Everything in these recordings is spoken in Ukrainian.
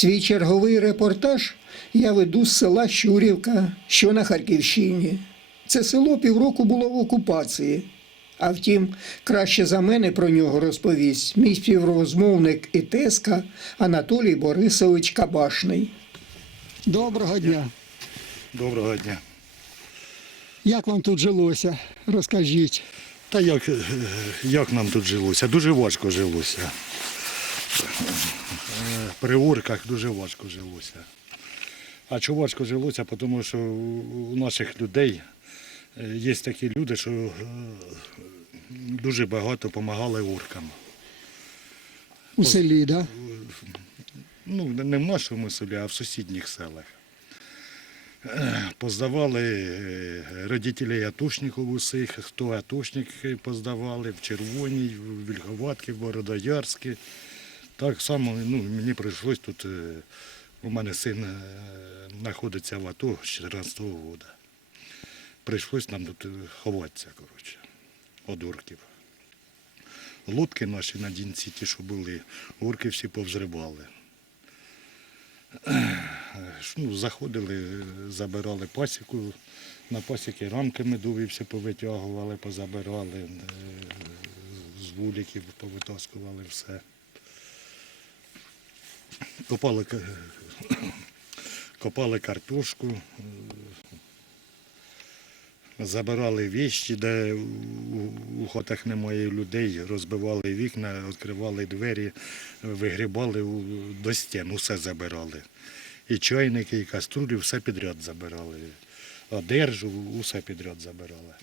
Свій черговий репортаж я веду з села Щурівка, що на Харківщині. Це село півроку було в окупації. А втім, краще за мене про нього розповість мій співрозмовник і тезка Анатолій Борисович Кабашний. Доброго дня. Доброго дня. Як вам тут жилося? Розкажіть. Та як, як нам тут жилося? Дуже важко жилося. При орках дуже важко жилося. А чого важко жилося? Тому що у наших людей е, є такі люди, що е, дуже багато допомагали оркам. У селі, да? Ну, не в нашому селі, а в сусідніх селах. Е, Поздавали родителей атошників усіх, хто атошник поздавали, в Червоній, в Вільховатки, в Бородоярській. Так само ну, мені прийшлось тут, е, у мене син е, знаходиться в АТО з 14 року. Прийшлось нам тут е, ховатися, коротше, від орків. Лодки наші на Дінці, ті, що були, орки всі повзривали. Ну, заходили, забирали пасіку, на пасіки рамки медові повитягували, позабирали, з вуликів повитаскували все. Копали, копали картошку, забирали віщі, де у, хатах немає людей, розбивали вікна, відкривали двері, вигрібали до стін, усе забирали. І чайники, і каструлі, все підряд забирали. Одежу, усе підряд забирали.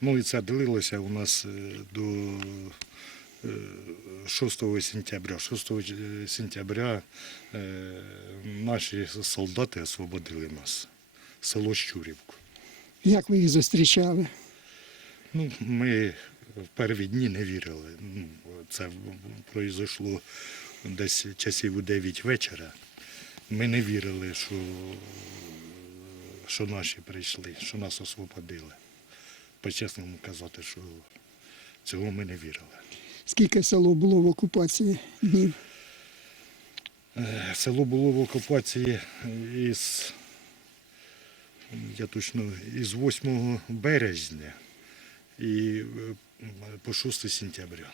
Ну і це длилося у нас е, до е, 6 сентября. 6 сентября е, наші солдати освободили нас, село Щурівку. Як ви їх зустрічали? Ну, ми в перві дні не вірили. Ну, це пройшло десь часів у 9 вечора. Ми не вірили, що, що наші прийшли, що нас освободили. По-чесному казати, що цього ми не вірили. Скільки село було в окупації днів? Е, Село було в окупації із, я точно, із 8 березня і е, по 6 сентября.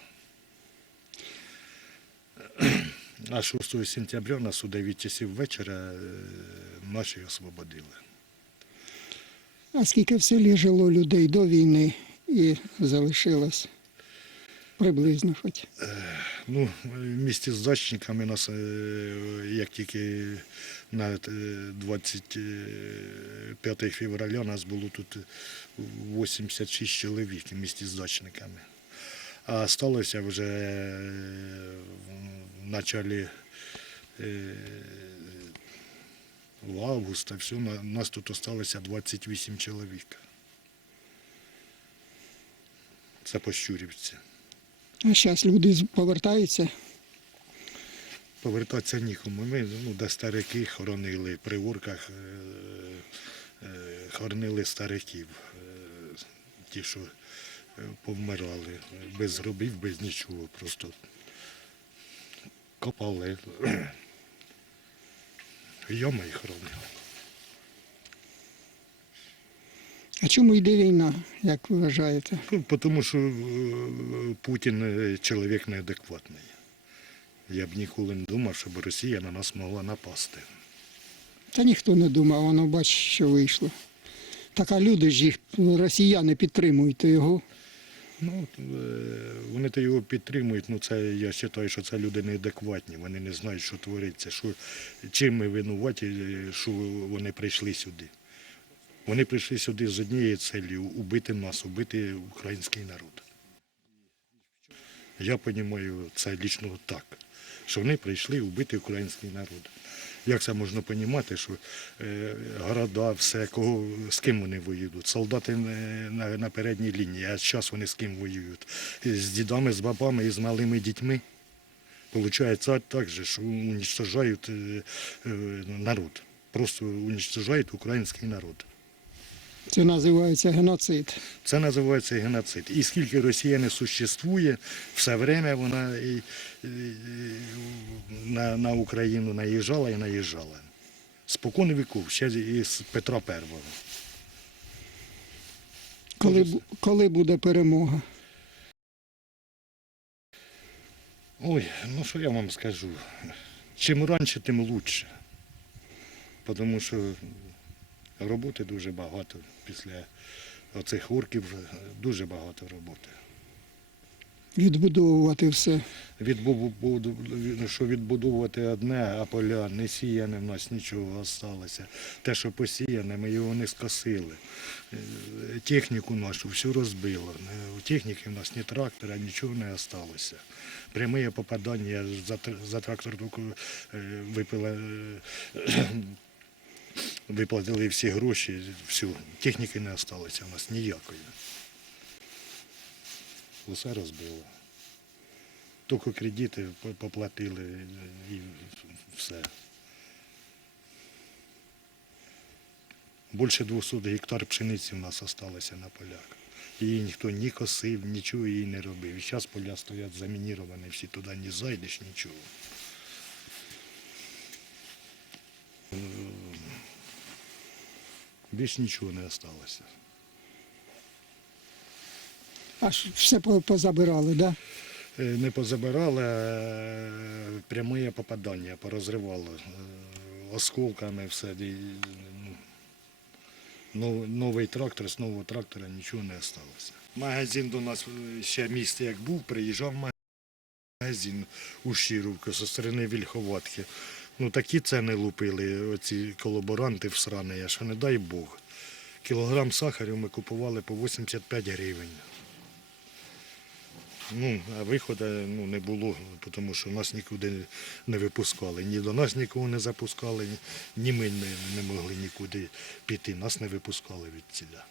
А 6 сентября нас у 9 часів вечора е, наші освободили. А скільки в селі жило людей до війни і залишилось? Приблизно хоч. Ну, в місті з дачниками нас, е, як тільки на е, 25 февраля нас було тут 86 чоловік в місті з дачниками. А сталося вже е, в началі е, в августа, все, нас тут осталося 28 чоловік. Це по Щурівці. А зараз люди повертаються. Повертатися нікому. Ми ну, де старики хоронили при урках, е, е, хоронили стариків, е, ті, що е, повмирали, без гробів, без нічого, просто копали. Ями і хоронили. А чому йде війна, як ви вважаєте? Ну, тому що е, Путін е, чоловік неадекватний. Я б ніколи не думав, щоб Росія на нас могла напасти. Та ніхто не думав, воно бач, що вийшло. Так а люди ж їх, росіяни підтримують його. Ну, е, вони то його підтримують, ну це я вважаю, що це люди неадекватні, вони не знають, що твориться, що, чим ми винуваті, е, що вони прийшли сюди. Вони прийшли сюди з однією целью убити нас, убити український народ. Я розумію це лічно так, що вони прийшли убити український народ. Як це можна розуміти, що е, города, все, кого, з ким вони воюють? Солдати е, на, на передній лінії, а зараз вони з ким воюють? З дідами, з бабами і з малими дітьми. Получається так же, що уничтожають е, народ. Просто уничтожають український народ. Це називається геноцид. Це називається геноцид. І скільки Росія не существує, все время вона і, і, і, на, на Україну наїжджала і наїжджала. Спокон віків, ще із Петра І. Коли, коли буде перемога? Ой, ну що я вам скажу? Чим раніше, тим лучше. Тому що роботи дуже багато після оцих орків, дуже багато роботи. Відбудовувати все. Відбу- що відбудовувати одне, а поля не сіяне в нас нічого залишилося. Те, що посіяне, ми його не скосили. Е, Техніку нашу всю розбило. Е, У техніки в нас ні трактора, нічого не залишилося. Пряме попадання за, тр- за трактор е, випила, е, виплатили всі гроші, всю. Техніки не залишилося в нас ніякої. Усе розбило. Тільки кредити поплатили і все. Більше 200 гектар пшениці в нас залишилося на полях. Її ніхто ні косив, нічого її не робив. І зараз поля стоять замініровані, всі туди не зайдеш, нічого. Більш нічого не залишилося. Аж все по- позабирали, да? Е, не позабирали, а пряме попадання, порозривало е, осколками все. Ну, Новий трактор, з нового трактора нічого не залишилося. Магазин до нас е, ще місце як був, приїжджав магазин у Щирівку зі сторони Вільховатки. Ну такі ціни лупили, оці колаборанти всрані, що не дай Бог. Кілограм сахарю ми купували по 85 гривень. Ну, а виходу ну, не було, тому що нас нікуди не випускали. Ні до нас нікого не запускали, ні ми не, не могли нікуди піти, нас не випускали від ціля.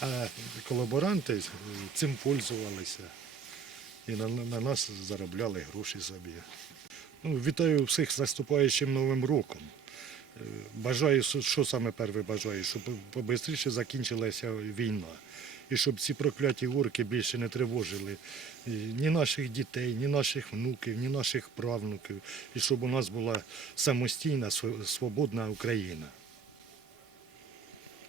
А колаборанти цим пользувалися і на, на нас заробляли гроші собі. Ну, вітаю всіх з наступаючим Новим роком. Е, Бажаю, що- саме перше бажаю, щоб побистріше закінчилася війна. І щоб ці прокляті орки більше не тривожили е, ні наших дітей, ні наших внуків, ні наших правнуків. І щоб у нас була самостійна, свободна Україна.